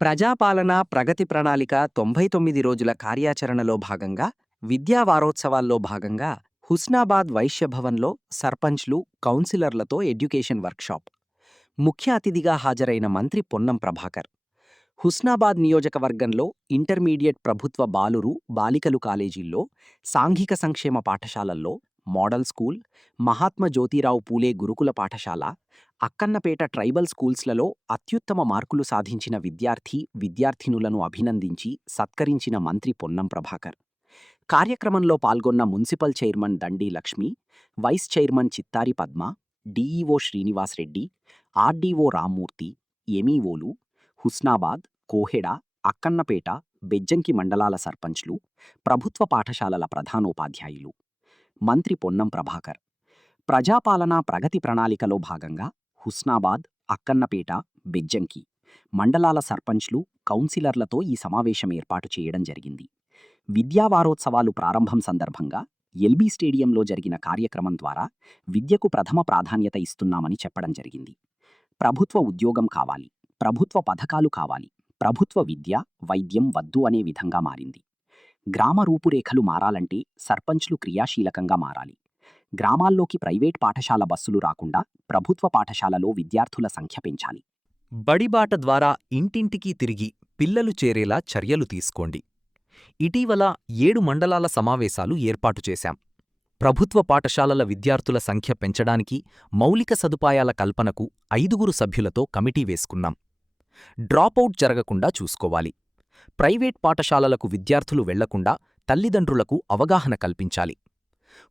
ప్రజాపాలన ప్రగతి ప్రణాళిక 99 రోజుల కార్యాచరణలో భాగంగా విద్యా వారోత్సవాల్లో భాగంగా హుస్నాబాద్ వైశ్య భవన్లో సర్పంచ్లు, కౌన్సిలర్లతో ఎడ్యుకేషన్ వర్క్షాప్. ముఖ్య అతిథిగా హాజరైన మంత్రి పొన్నం ప్రభాకర్. హుస్నాబాద్ నియోజకవర్గంలో ఇంటర్మీడియట్ ప్రభుత్వ బాలురు, బాలికలు కాలేజీల్లో, సాంఘిక సంక్షేమ పాఠశాలల్లో, మోడల్ స్కూల్, మహాత్మ జ్యోతిరావు పూలే గురుకుల పాఠశాల, అక్కన్నపేట ట్రైబల్ స్కూల్స్లలో అత్యుత్తమ మార్కులు సాధించిన విద్యార్థినులను అభినందించి సత్కరించిన మంత్రి పొన్నం ప్రభాకర్. కార్యక్రమంలో పాల్గొన్న municipal chairman Dandi Lakshmi, vice chairman Chittari Padma, DEO Srinivas Reddy, RDO Rammurthy, ఎంఈఓలు, హుస్నాబాద్, కోహెడ, అక్కన్నపేట, బెజ్జంకి మండలాల సర్పంచ్లు, ప్రభుత్వ పాఠశాలల ప్రధానోపాధ్యాయులు. మంత్రి పొన్నం ప్రభాకర్. ప్రజాపాలన ప్రగతి ప్రణాళికలో భాగంగా హుస్నాబాద్, అక్కన్నపేట, బెజ్జంకి మండలాల సర్పంచ్లు, కౌన్సిలర్లతో ఈ సమావేశం ఏర్పాటు చేయడం జరిగింది. విద్యా వారోత్సవాలు ప్రారంభం సందర్భంగా ఎల్బీ స్టేడియంలో జరిగిన కార్యక్రమం ద్వారా విద్యకు ప్రథమ ప్రాధాన్యత ఇస్తున్నామని చెప్పడం జరిగింది. ప్రభుత్వ ఉద్యోగం కావాలి, ప్రభుత్వ పథకాలు కావాలి, ప్రభుత్వ విద్య, వైద్యం వద్దు అనే విధంగా మారింది. గ్రామ రూపురేఖలు మారాలంటే సర్పంచ్లు క్రియాశీలకంగా మారాలి. గ్రామాల్లోకి ప్రైవేట్ పాఠశాల బస్సులు రాకుండా ప్రభుత్వ పాఠశాలలో విద్యార్థుల సంఖ్య పెంచాలి. బడిబాట ద్వారా ఇంటింటికి తిరిగి పిల్లలు చేరేలా చర్యలు తీసుకోండి. ఇటీవల 7 మండలాల సమావేశాలు ఏర్పాటు చేశాం. ప్రభుత్వ పాఠశాలల విద్యార్థుల సంఖ్య పెంచడానికి, మౌలిక సదుపాయాల కల్పనకు 5 సభ్యులతో కమిటీ వేసుకున్నాం. డ్రాపౌట్ జరగకుండా చూసుకోవాలి. ప్రైవేట్ పాఠశాలలకు విద్యార్థులు వెళ్లకుండా తల్లిదండ్రులకు అవగాహన కల్పించాలి.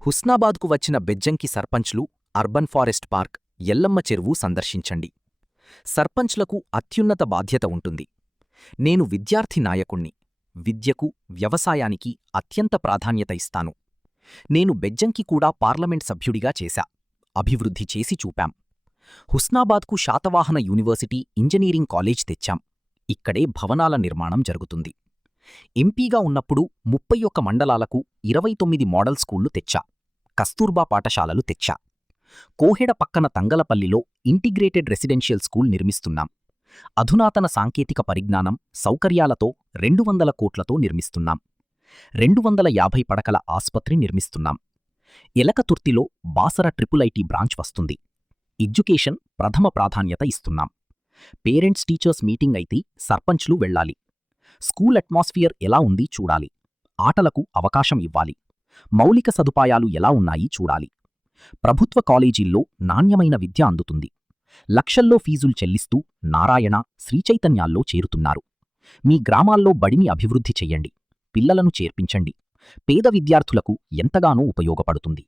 హుస్నాబాద్కు వచ్చిన బెజ్జంకి సర్పంచ్లు అర్బన్ ఫారెస్ట్ పార్క్, ఎల్లమ్మ చెరువు సందర్శించండి. సర్పంచ్లకు అత్యున్నత బాధ్యత ఉంటుంది. నేను విద్యార్థి నాయకుణ్ణి. విద్యకు, వ్యవసాయానికి అత్యంత ప్రాధాన్యత ఇస్తాను. నేను బెజ్జంకి కూడా పార్లమెంట్ సభ్యుడిగా చేశా. అభివృద్ధి చేసి చూపాం. హుస్నాబాద్కు శాతవాహన యూనివర్సిటీ ఇంజనీరింగ్ కాలేజ్ తెచ్చాం. ఇక్కడే భవనాల నిర్మాణం జరుగుతుంది. ఎంపీగా ఉన్నప్పుడు 31 మండలాలకు 29 మోడల్ స్కూళ్లు తెచ్చా. కస్తూర్బా పాఠశాలలు తెచ్చా. కోహెడ పక్కన తంగలపల్లిలో ఇంటిగ్రేటెడ్ రెసిడెన్షియల్ స్కూల్ నిర్మిస్తున్నాం. అధునాతన సాంకేతిక పరిజ్ఞానం, సౌకర్యాలతో 200 కోట్లతో నిర్మిస్తున్నాం. 250 పడకల ఆస్పత్రి నిర్మిస్తున్నాం. ఎలకతుర్తిలో బాసర ట్రిపుల్ ఐటీ బ్రాంచ్ వస్తుంది. ఎడ్యుకేషన్ ప్రథమ ప్రాధాన్యత ఇస్తున్నాం. పేరెంట్స్ టీచర్స్ మీటింగ్ అయితే సర్పంచ్లు వెళ్లాలి. స్కూల్ అట్మాస్ఫియర్ ఎలా ఉంది చూడాలి. ఆటలకు అవకాశం ఇవ్వాలి. మౌలిక సదుపాయాలు ఎలా ఉన్నాయి చూడాలి. ప్రభుత్వ కాలేజీల్లో నాణ్యమైన విద్య అందుతుంది. లక్షల్లో ఫీజులు చెల్లిస్తూ నారాయణ, శ్రీచైతన్యాల్లో చేరుతున్నారు. మీ గ్రామాల్లో బడిని అభివృద్ధి చెయ్యండి. పిల్లలను చేర్పించండి. పేద విద్యార్థులకు ఎంతగానో ఉపయోగపడుతుంది.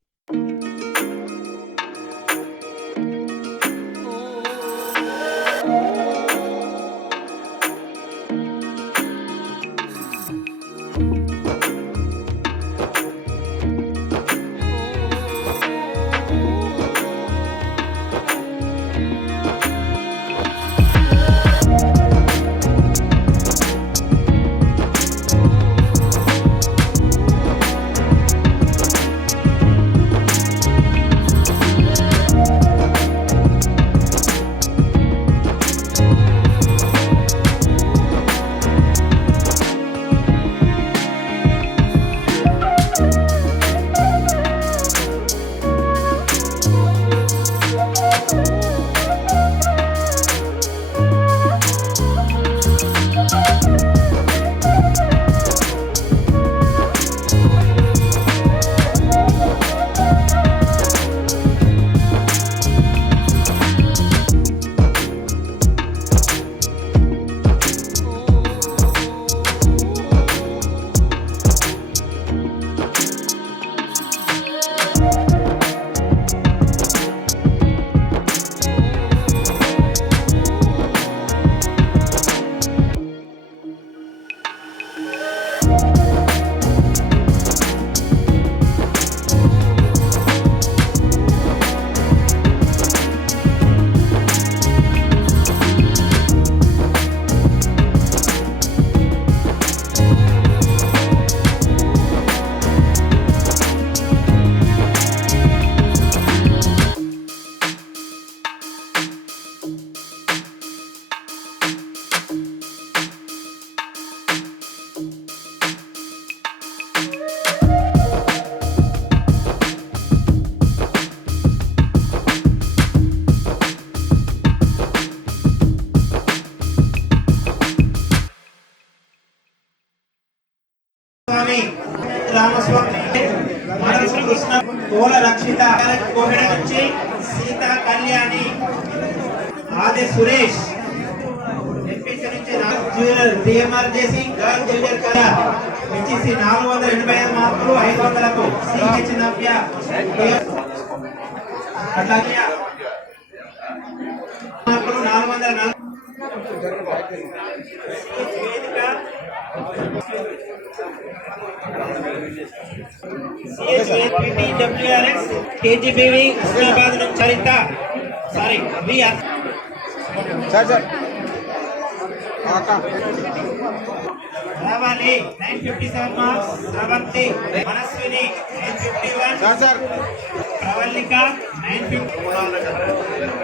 రామస్వామి మనసు కృష్ణ తోల రక్షిత కోహెడ నుంచి సీత కళ్యాణి ఆది సురేష్ ఎంపీసీ నుంచి జూనియర్ డిఎంఆర్ చేసి గర్ల్ జూనియర్ కళ హెచ్సి 485 మార్కులు 500కు సిహెచ్ నవ్య అట్లాగే మార్కులు 440 CHPTWRS KGBV హుస్నాబాద్ నుంచి చరిత రావాలి 957 మార్క్స్ స్రవంతి మనస్విని 951 ప్రవల్లిక 950.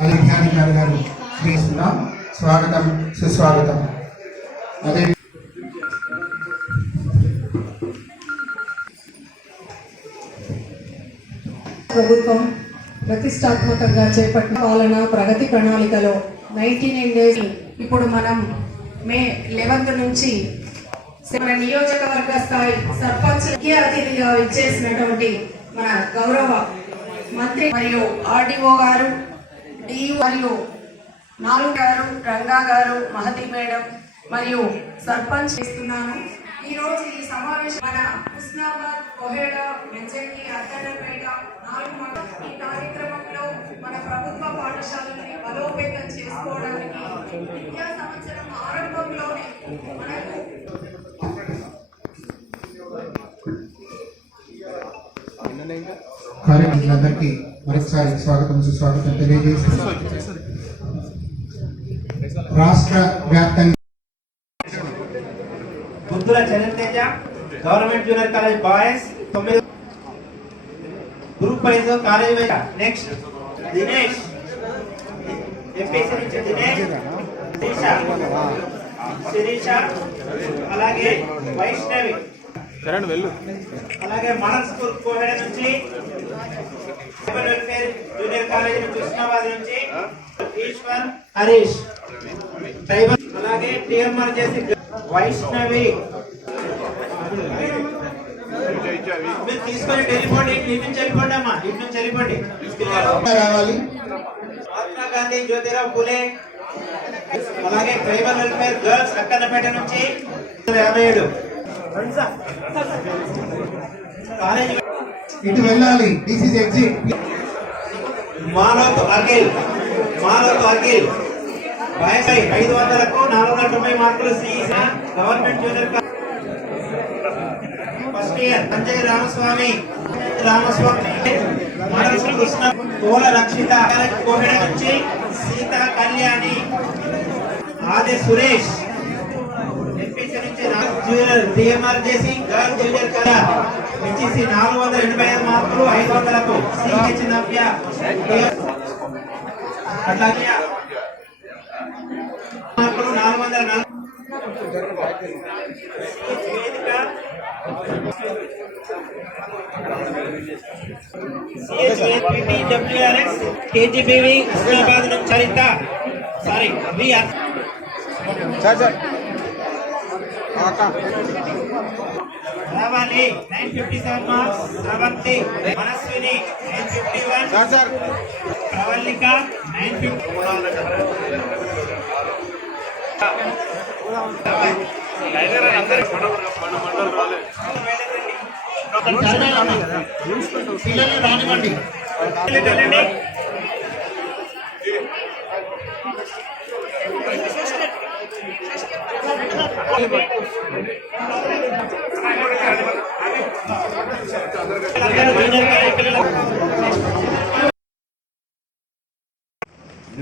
అధికారి గారు శ్రీస్తున్నాం. స్వాగతం సుస్వాగతం. అదే ప్రభుత్వం ప్రతిష్టాత్మకంగా చేపట్టిన పాలన ప్రగతి ప్రణాళికలో 99 డేస్ ఇప్పుడు మనం మే 11 నుంచి మన నియోజకవర్గ స్థాయి సర్పంచ్ ముఖ్య అతిథిగా ఇచ్చేసినటువంటి మన గౌరవ మంత్రి మరియు ఆర్డీఓ గారు, డియు మరియు నాలుగు గారు, రంగా గారు, మహతి మేడం మరియు సర్పంచ్ ఇస్తున్నాను. ఈ రోజు ఈ సమావేశం మన హుస్నాబాద్, కోహెడ, మెజెంగి, అక్కడపేట 4 మండలం ఈ కార్యక్రమంలో మన ప్రభుత్వ పాఠశాలని బలోపేతం చేసుకోవడానికి విద్యా సంవత్సరం ఆరంభంలోనే మనకు కార్యక్రమాలందరికీ మరొకసారి స్వాగతం సుస్వాగతం తెలియజేస్తున్నాం. రాష్ట్ర వ్యాప్తంగా Gunthula Charan government junior college boys 9 group wise college wise. Next Dinesh MPC నుంచి దినేష్, శిరీష అలాగే వైష్ణవి అలాగే మోడల్ స్కూల్ కోహెడ నుంచి, వెల్ఫేర్ జూనియర్ కాలేజ్ నుంచి, హుస్నాబాద్ నుంచి ఈశ్వర్, హరీష్ ట్రైబల్ అలాగే టిఎంఆర్ చేసి వైష్ణవి. మీరు తీసుకొని వెళ్ళిపోండి, ఇటు నుంచి వెళ్ళిపోండి అమ్మా, ఇటు నుంచి వెళ్ళిపోండి. రావాలి. మహాత్మా గాంధీ జ్యోతిరావు ఫులే అలాగే ట్రైబల్ వెల్ఫేర్ గర్ల్స్ అక్కన్నపేట నుంచి 57 కాలేజ్ ఇటు వెళ్ళాలి. This is exit. Malothu Akhil వయసు 500కు 490 మార్కులు CEC government junior first year. Sanjay Ramaswamy మనసు కృష్ణ తోల రక్షిత కోహెడ నుంచి సీత కళ్యాణి ఆది సురేష్ ఎంపీసీ నుంచి జూనియర్ డిఎంఆర్ చేసి గర్ల్ జూనియర్ కళ హెచ్సి 485 మార్కులు 500కు సిహెచ్ నవ్య అట్లాగే మార్కులు 440 CHPTWRS KGBV హుస్నాబాద్ నుంచి చరిత రావాలి 957 మార్క్స్ స్రవంతి మనస్విని 951 ప్రవల్లిక 950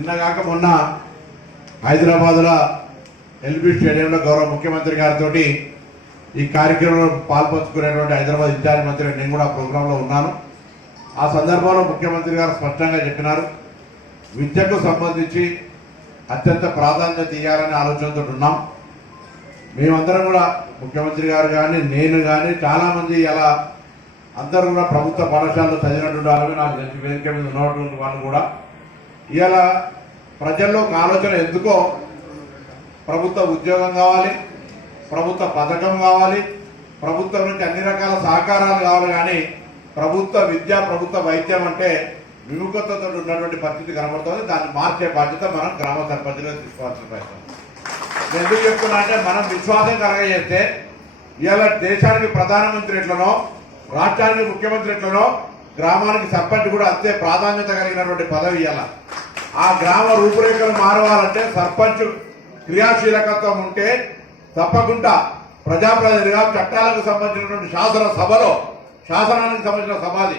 నిన్నగాక మొన్న హైదరాబాద్లో ఎల్బీ స్టేడియంలో గౌరవ ముఖ్యమంత్రి గారితో ఈ కార్యక్రమంలో పాల్పంచుకునేటువంటి హైదరాబాద్ ఇన్ఛార్జ్ మంత్రి నేను కూడా ప్రోగ్రాంలో ఉన్నాను. ఆ సందర్భంలో ముఖ్యమంత్రి గారు స్పష్టంగా చెప్పినారు, విద్యకు సంబంధించి అత్యంత ప్రాధాన్యత ఇవ్వాలనే ఆలోచనతో ఉన్నాం. మేమందరం కూడా ముఖ్యమంత్రి గారు కానీ నేను కానీ చాలామంది ఇలా అందరూ కూడా ప్రభుత్వ పాఠశాలలో చదివినటువంటి వాళ్ళని నాకు తెలిసి వేదిక మీద ఉన్నటువంటి వాళ్ళు కూడా ఇలా ప్రజల్లో ఒక ఆలోచన ఎందుకో ప్రభుత్వ ఉద్యోగం కావాలి, ప్రభుత్వ పథకం కావాలి, ప్రభుత్వం నుంచి అన్ని రకాల సహకారాలు కావాలి, కానీ ప్రభుత్వ విద్య ప్రభుత్వ వైద్యం అంటే విముఖతతో ఉన్నటువంటి పరిస్థితి కనబడుతుంది. దాన్ని మార్చే బాధ్యత మనం గ్రామ సర్పంచ్గా తీసుకోవాల్సిన ప్రయత్నం. నేను ఎందుకు చెప్తున్నా అంటే మనం విశ్వాసం కలగజేస్తే ఇవాళ దేశానికి ప్రధానమంత్రి ఎట్లనో రాష్ట్రానికి ముఖ్యమంత్రి ఎట్లనో గ్రామానికి సర్పంచ్ కూడా అంతే ప్రాధాన్యత కలిగినటువంటి పదవి ఇవాళ. ఆ గ్రామ రూపురేఖలు మారవాలంటే సర్పంచ్ క్రియాశీలకత్వం ఉంటే తప్పకుండా ప్రజాప్రతినిధిగా చట్టాలకు సంబంధించినటువంటి శాసనానికి సంబంధించిన సమాధి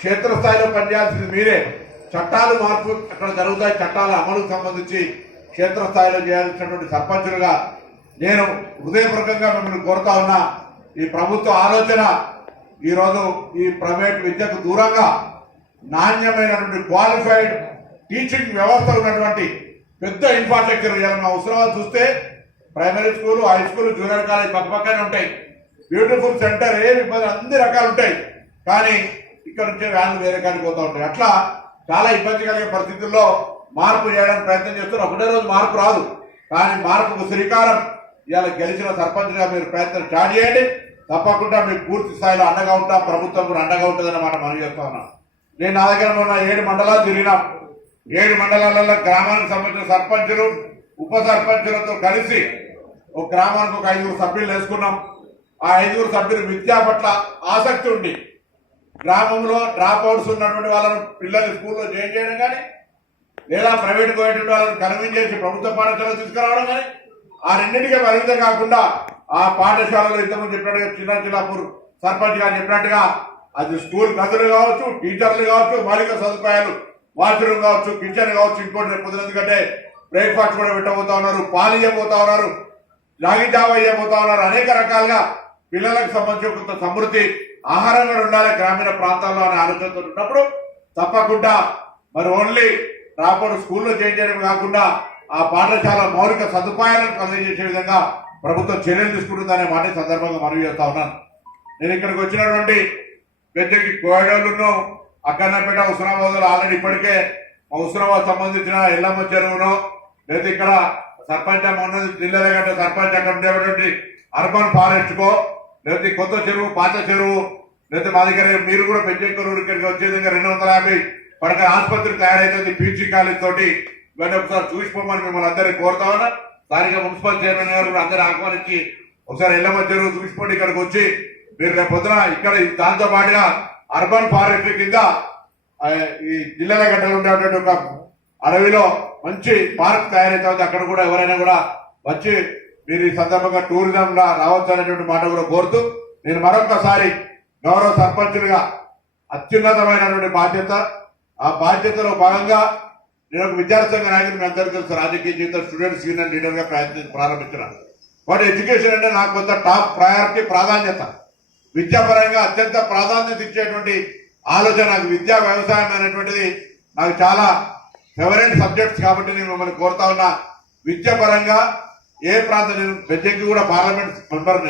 క్షేత్రస్థాయిలో పనిచేయాల్సింది మీరే. చట్టాలు మార్పు అక్కడ జరుగుతాయి, చట్టాల అమలుకు సంబంధించి క్షేత్రస్థాయిలో చేయాల్సినటువంటి సర్పంచులుగా నేను హృదయపూర్వకంగా మిమ్మల్ని కోరుతా ఉన్నా. ఈ ప్రభుత్వ ఆలోచన ఈరోజు ఈ ప్రైవేట్ విద్యకు దూరంగా నాణ్యమైనటువంటి క్వాలిఫైడ్ టీచింగ్ వ్యవస్థ ఉన్నటువంటి పెద్ద ఇన్ఫ్రాస్ట్రక్చర్ మా హుస్నాబాద్ చూస్తే primary school, high school, junior college పక్కపక్కనే ఉంటాయి. బ్యూటిఫుల్ సెంటర్, ఏ ఇబ్బంది అన్ని రకాలు ఉంటాయి. కానీ ఇక్కడ నుంచే వ్యాన్లు వేరే కాడికి పోతూ ఉంటాయి. అట్లా చాలా ఇబ్బంది కలిగే పరిస్థితుల్లో మార్పు చేయడానికి ప్రయత్నం చేస్తున్నారు. ఒకటే రోజు మార్పు రాదు, కానీ మార్పుకు శ్రీకారం ఇవాళ గెలిచిన సర్పంచ్గా మీరు ప్రయత్నం స్టార్ట్ చేయండి. తప్పకుండా మీకు పూర్తి స్థాయిలో అండగా ఉంటాం, ప్రభుత్వం కూడా అండగా ఉంటుందన్నమాట మనం చేస్తా ఉన్నాం. నేను నా దగ్గర ఉన్న 7 మండలాలు తిరిగినాం. 7 మండలాలలో గ్రామానికి సంబంధించిన సర్పంచులు, ఉప సర్పంచులతో కలిసి ఒక గ్రామానికి ఒక 5 సభ్యులు వేసుకున్నాం. ఆ 5 సభ్యులు విద్యా పట్ల ఆసక్తి ఉండి గ్రామంలో డ్రాప్ అవుట్స్ ఉన్నటువంటి వాళ్ళను పిల్లలు స్కూల్లో జాయిన్ చేయడం కానీ, లేదా ప్రైవేట్కి పోయేటువంటి వాళ్ళని కన్విన్స్ చేసి ప్రభుత్వ పాఠశాలలో తీసుకురావడం కానీ, ఆ రెండింటికే పరిమితం కాకుండా ఆ పాఠశాలలో ఇంతకుముందు చెప్పినట్టుగా చిన్నాపూర్ సర్పంచ్ గారు చెప్పినట్టుగా అది స్కూల్ గదులు కావచ్చు, టీచర్లు కావచ్చు, మౌలిక సదుపాయాలు, వాష్రూమ్ కావచ్చు, కిచెన్ కావచ్చు, ఇంకోటి రేపు ఎందుకంటే బ్రేక్ఫాస్ట్ కూడా పెట్టబోతా ఉన్నారు, పాలు ఇవ్వబోతా ఉన్నారు, రాగి జావ ఇవ్వబోతా ఉన్నారు. అనేక రకాలుగా పిల్లలకు సంబంధించి కొంత సమృద్ధి ఆహారం కూడా ఉండాలి గ్రామీణ ప్రాంతాల్లో అనే ఆలోచనతో ఉన్నప్పుడు తప్పకుండా మరి ఓన్లీ రాబోయే స్కూల్లో చేంజ్ చేయడం కాకుండా ఆ పాఠశాల మౌలిక సదుపాయాలను కలిగజేసే విధంగా ప్రభుత్వం చర్యలు తీసుకుంటుందనే మాట సందర్భంగా మనవి చేస్తా ఉన్నాను. నేను ఇక్కడికి వచ్చినటువంటి పెద్దకి కోయడోళ్ళను అక్కన్నపేట హుస్నాబాద్లో ఆల్రెడీ ఇప్పటికే హుస్నాబాద్ సంబంధించిన ఎల్లమ్మ చెరువును, లేదా ఇక్కడ సర్పంచ్ ఉన్నది జిల్లాల సర్పంచ్ అక్కడ ఉండేటువంటి అర్బన్ ఫారెస్ట్ కో, లేదా కొత్త చెరువు, పాత చెరువు, లేదా మా దగ్గర మీరు కూడా పెద్దెక్కరు ఇక్కడికి వచ్చే విధంగా 250 పడక ఆసుపత్రి తయారైతుంది పీజీ కాలేజ్ తోటి. ఇవన్నీ ఒకసారి చూసిపోమని మిమ్మల్ని అందరినీ కోరుతా ఉన్నా. స్థానిక మున్సిపల్ చైర్మన్ గారు కూడా అందరూ ఆహ్వానించి ఒకసారి ఎల్లమ్మ చెరువు చూసిపోండి ఇక్కడికి వచ్చి మీరు రేపు పొద్దున ఇక్కడ దాంతో పాటుగా అర్బన్ ఫారెస్ట్రీ కింద ఈ జిల్లాల గడ్డలు ఉండేటువంటి ఒక అడవిలో మంచి పార్క్ తయారైతుంది. అక్కడ కూడా ఎవరైనా కూడా వచ్చి మీరు ఈ సందర్భంగా టూరిజం రావచ్చు అనేటువంటి మాట కూడా కోరుతూ, నేను మరొకసారి గౌరవ సర్పంచులుగా అత్యున్నతమైనటువంటి బాధ్యత, ఆ బాధ్యతలో భాగంగా నేను ఒక విద్యార్థి సంఘ నాయకుడు మీ అందరికీ తెలుసు, రాజకీయ జీవితం స్టూడెంట్స్ యూనియన్ లీడర్ గా ప్రారంభించిన వాటి ఎడ్యుకేషన్ అంటే నాకు కొంత టాప్ ప్రయారిటీ, ప్రాధాన్యత, విద్యాపరంగా అత్యంత ప్రాధాన్యత ఇచ్చేటువంటి ఆలోచన. నాకు విద్యా వ్యవసాయం అనేటువంటిది నాకు చాలా ఫేవరెట్ సబ్జెక్ట్స్ కాబట్టి నేను మిమ్మల్ని కోరుతా ఉన్నా. విద్యాపరంగా ఏ ప్రాంతం, నేను బెజ్జంకి కూడా పార్లమెంట్ మెంబర్,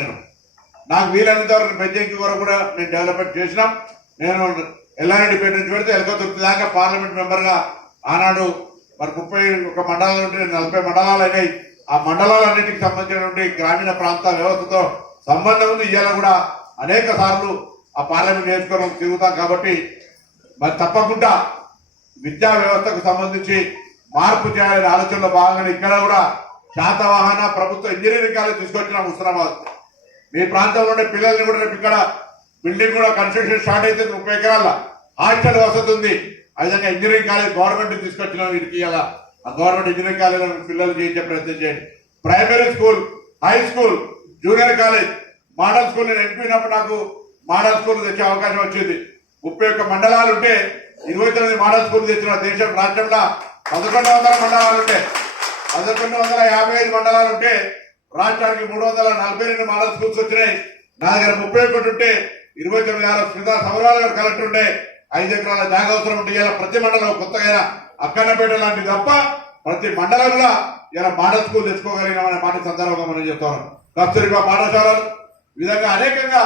నాకు వీలైనంత వరకు బెజ్జంకి వరకు కూడా నేను డెవలప్మెంట్ చేసినాం. నేను ఎల్లారెడ్డిపేట నుంచి పెడితే ఎలకతుర్తి దాకా పార్లమెంట్ మెంబర్గా ఆనాడు మరి 31 మండలాలు ఉంటే 40 మండలాలు అయినాయి. ఆ మండలాలన్నింటికి సంబంధించినటువంటి గ్రామీణ ప్రాంత వ్యవస్థతో సంబంధం ఉంది. ఇవాళ కూడా అనేక సార్లు ఆ పార్లమెంట్ నియోజకవర్గం తిరుగుతాం కాబట్టి మరి తప్పకుండా విద్యా వ్యవస్థకు సంబంధించి మార్పు చేయాలనే ఆలోచనలో భాగంగా ఇక్కడ కూడా శాతవాహన ప్రభుత్వ ఇంజనీరింగ్ కాలేజ్ తీసుకొచ్చినాం హుస్నాబాద్. మీ ప్రాంతంలో ఉండే పిల్లల్ని కూడా రేపు ఇక్కడ బిల్డింగ్ కూడా కన్స్ట్రక్షన్ స్టార్ట్ అయితే 30 ఎకరాల హాస్టల్ వసతి ఉంది. ఆ విధంగా ఇంజనీరింగ్ కాలేజ్ గవర్నమెంట్ తీసుకొచ్చినాం. వీరికి ఇలా ఆ గవర్నమెంట్ ఇంజనీరింగ్ కాలేజ్ పిల్లలు చేయించే ప్రయత్నం చేయండి. Primary school, high school, junior college, model school. నేను ఎంపినప్పుడు నాకు మోడల్ స్కూల్ తెచ్చే అవకాశం వచ్చింది. 31 మండలాలు ఉంటే 29 మోడల్ స్కూల్ తెచ్చిన. దేశం రాష్ట్రంలో 1100 మండలాలు ఉంటే 1155 మండలాలు ఉంటే రాష్ట్రానికి 342 మోడల్ స్కూల్స్ వచ్చినాయి. నా దగ్గర 31 ఉంటే 29 స్మితా సౌరాల గారు కలెక్టర్ ఉంటే 5 ఎకరాల జాగా అవసరం ఉంటే ఇలా ప్రతి మండలం కొత్తగా అక్కన్నపేట లాంటిది తప్ప ప్రతి మండలంలో ఇలా మోడల్ స్కూల్ తెచ్చుకోగలిగినామనే మాట సందర్భంగా మనం చెప్తాను. కస్తూరిబా పాఠశాలలు ఈ విధంగా అనేకంగా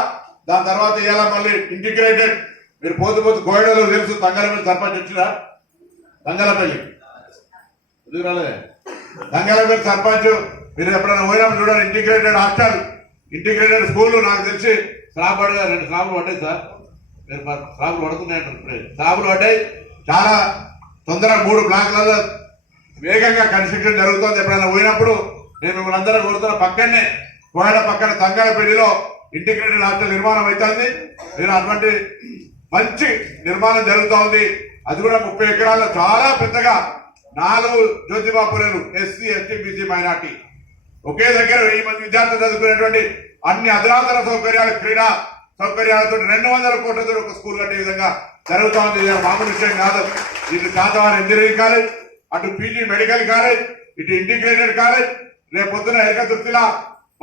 దాని తర్వాత ఇలా మళ్ళీ ఇంటిగ్రేటెడ్ మీరు పోతు గోయడలో తెలుసు తంగలపల్లి సర్పంచ్ వచ్చినా తంగలపల్లి ఎందుకు రాలే తంగలపల్లి సర్పంచ్ మీరు ఎప్పుడైనా పోయినప్పుడు చూడాలి. ఇంటిగ్రేటెడ్ హాస్టల్ ఇంటిగ్రేటెడ్ స్కూల్ నాకు తెలిసి స్లాబ్ పడగా 2 స్లాబ్లు పడ్డాయి సార్. మీరు స్లాబ్లు పడుతున్నాయంటారు. స్లాబ్లు పడ్డాయి చాలా తొందరగా 3 బ్లాక్లలో వేగంగా కన్స్ట్రక్షన్ జరుగుతుంది. ఎప్పుడైనా పోయినప్పుడు నేను మిమ్మల్ని అందరూ కోరుతున్న పక్కనే కోయడ పక్కన తంగాలపల్లిలో ఇంటిగ్రేటెడ్ హాస్టల్ నిర్మాణం అవుతుంది. నేను అటువంటి మంచి నిర్మాణం జరుగుతూ ఉంది. అది కూడా 30 ఎకరాల్లో చాలా పెద్దగా 4 జ్యోతిబాపురేలు ఎస్సీ ఎస్టీ బీసీ మైనార్టీ ఒకే దగ్గర 1000 మంది విద్యార్థులు చదువుకునేటువంటి అన్ని అధునాతన సౌకర్యాలు క్రీడా సౌకర్యాలతో 200 కోట్లతో ఒక స్కూల్ కట్టే విధంగా జరుగుతూ ఉంది. ఇది మామూలు విషయం కాదు. ఇటు శాతవాహన ఇంజనీరింగ్ కాలేజ్, అటు పీజీ మెడికల్ కాలేజ్, ఇటు ఇంటిగ్రేటెడ్ కాలేజ్, రేపు పొద్దున ఏకతృప్తిలా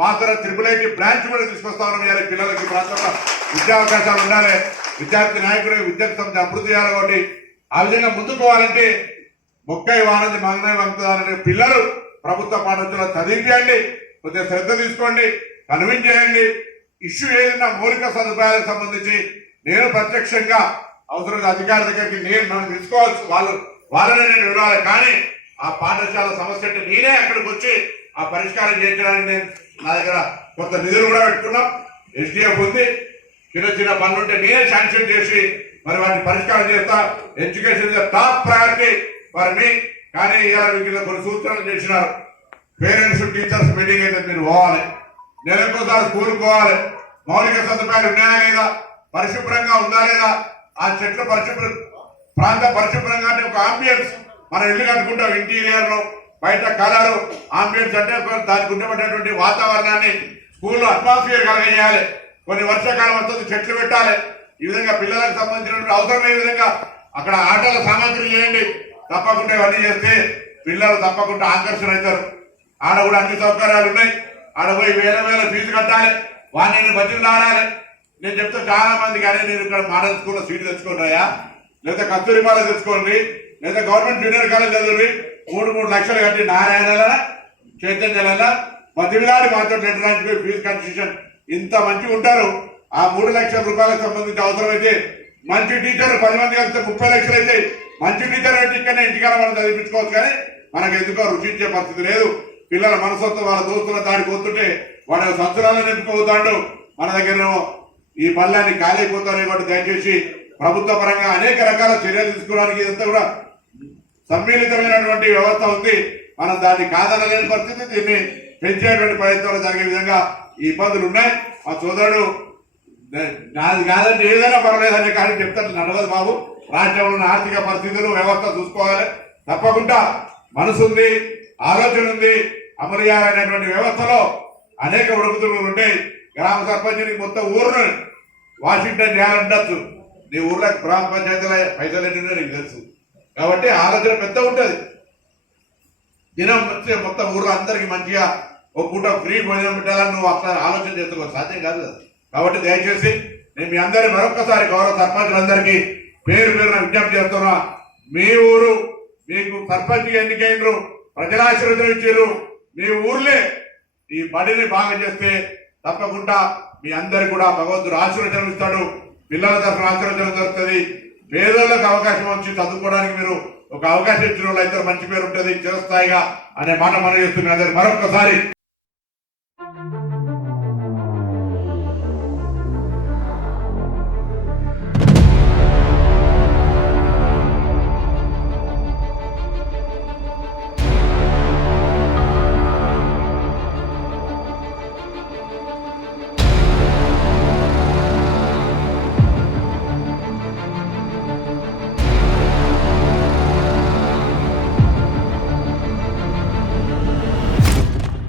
మాత్ర త్రిపుల్ బ్రాంచ్ కూడా తీసుకొస్తా ఉన్నాం. ఇవాళ పిల్లలకి ప్రాంతంలో విద్యా అవకాశాలు ఉండాలి. విద్యార్థి నాయకుడు విద్యార్థి సంస్థ అభివృద్ధి చేయాలి. కాబట్టి ఆ విధంగా ముందుకు పోవాలంటే మొక్కై వానది మంగనై వంకుతారనే పిల్లలు ప్రభుత్వ పాఠశాలలో చదివించండి, కొద్దిగా శ్రద్ధ తీసుకోండి, కన్విన్స్ చేయండి. ఇష్యూ ఏదైనా మౌలిక సదుపాయాలకు సంబంధించి నేను ప్రత్యక్షంగా అవసరమైన అధికారి దగ్గరికి మనం తీసుకోవాల్సి వాళ్ళనే నేను వివరాలి. కానీ ఆ పాఠశాల సమస్య అంటే నేనే అక్కడికి వచ్చి ఆ పరిష్కారం చేయించడానికి నేను నా దగ్గర కొంత నిధులు కూడా పెట్టుకున్నాం. ఎస్డిఎఫ్ ఉంది. చిన్న చిన్న పనులు ఉంటే నేనే శాంక్షన్ చేసి మరి వాటిని పరిష్కారం చేస్తా. Education top priority for me. కానీ ఇలా మీకు కొన్ని సూచనలు చేసినారు. పేరెంట్స్ టీచర్స్ మీటింగ్ అయితే మీరు పోవాలి, నెలకోసారి స్కూల్కి పోవాలి. మౌలిక సదుపాయాలు ఉన్నాయా లేదా, పరిశుభ్రంగా ఉందా లేదా, ఆ చెట్లు ప్రాంత పరిశుభ్రంగా అంటే ఒక ఆంబియన్స్ మనం ఇల్లు కట్టుకుంటాం. ఇంటీరియర్ లో బయట కలరు ఆంబియన్స్ అంటే దానికి ఉండేటటువంటి వాతావరణాన్ని స్కూల్లో అట్మాస్ఫియర్ కలిగేయాలి. కొన్ని వర్షాకాలం వస్తుంది చెట్లు పెట్టాలి. ఈ విధంగా పిల్లలకు సంబంధించినటువంటి అవసరమైన విధంగా అక్కడ ఆటల సామాగ్రి చేయండి. తప్పకుండా ఇవన్నీ చేస్తే పిల్లలు తప్పకుండా ఆకర్షణ అవుతారు. ఆడ కూడా అన్ని సౌకర్యాలు ఉన్నాయి. ఆడ పోయి వేల ఫీజు కట్టాలి, వాడిని బడ్జెట్ ఆడాలి. నేను చెప్తే చాలా మంది కానీ నేను ఇక్కడ మోడల్ స్కూల్లో సీటు తెచ్చుకుంటాయా, లేదా కస్తూరిబాలో తెచ్చుకోండి, లేదా గవర్నమెంట్ జూనియర్ కాలేజ్ చదివి 3 లక్షలు కట్టి నారాయణ చైతన్యాల మధ్యలాడి మాతో లెటర్ ఫీజు కన్సెషన్ ఇంత మంచిగా ఉంటారు. ఆ 3 లక్షల రూపాయలకు సంబంధించి అవసరమైతే మంచి టీచర్ 10 మంది కలిస్తే 30 లక్షలు అయితే మంచి టీచర్ అయితే ఇక్కడ ఇంటికాడ మనం చదివించుకోవచ్చు. కానీ మనకు ఎందుకో రుచించే పరిస్థితి లేదు. పిల్లల మనసొత్తు వాళ్ళ దోస్తుల దాడికి పోతుంటే వాడు సంవత్సరాలను నింపుకోతాడు. మన దగ్గర ఈ పళ్ళాన్ని కాలిపోతారు. కాబట్టి దయచేసి ప్రభుత్వ పరంగా అనేక రకాల చర్యలు తీసుకోవడానికి ఇదంతా కూడా సమ్మిళితమైనటువంటి వ్యవస్థ ఉంది. మనం దాన్ని కాదనలేని పరిస్థితి. దీన్ని పెంచేటువంటి ప్రయత్నాలు జరిగే విధంగా ఈ ఇబ్బందులు ఉన్నాయి. మా సోదరుడు నాది కాదంటే ఏదైనా పర్వాలేదనే కానీ చెప్తాడు. నడవదు బాబు. రాష్ట్రంలో ఉన్న ఆర్థిక పరిస్థితులు వ్యవస్థ చూసుకోవాలి. తప్పకుండా మనసు ఉంది, ఆలోచన ఉంది. అమలు చేయాలనేటువంటి వ్యవస్థలో అనేక ఉడుకుతులు ఉంటాయి. గ్రామ సర్పంచ్ మొత్తం ఊరును వాషింగ్టన్ చేయాలంటచ్చు. నీ ఊర్లో గ్రామ పంచాయతీల పైసలు ఎన్నో నీకు తెలుసు. కాబట్టి ఆలోచన పెద్ద ఉంటుంది. దినం వచ్చే మొత్తం ఊర్లో అందరికి మంచిగా ఒక పూట ఫ్రీ భోజనం పెట్టాలని నువ్వు అట్లా ఆలోచన చేసుకో సాధ్యం కాదు కదా. కాబట్టి దయచేసి నేను మీ అందరి మరొకసారి గౌరవ సర్పంచులందరికీ పేరు పేరున విజ్ఞప్తి చేస్తున్నా. మీ ఊరు మీకు సర్పంచ్ ఎన్నికైనరు, ప్రజలాశీర్వదం ఇచ్చారు. మీ ఊర్లే ఈ బడిని బాగా చేస్తే తప్పకుండా మీ అందరికి కూడా భగవంతుడు ఆశీర్వచనం ఇస్తాడు. పిల్లల తరఫున ఆశీర్వచనం దొరుకుతుంది. పేదోళ్ళకు అవకాశం వచ్చి చదువుకోవడానికి మీరు ఒక అవకాశం ఇచ్చిన వాళ్ళు అయితే మంచి పేరు ఉంటుంది చిరస్థాయిగా అనే మాట మనం చేస్తున్న మరొకసారి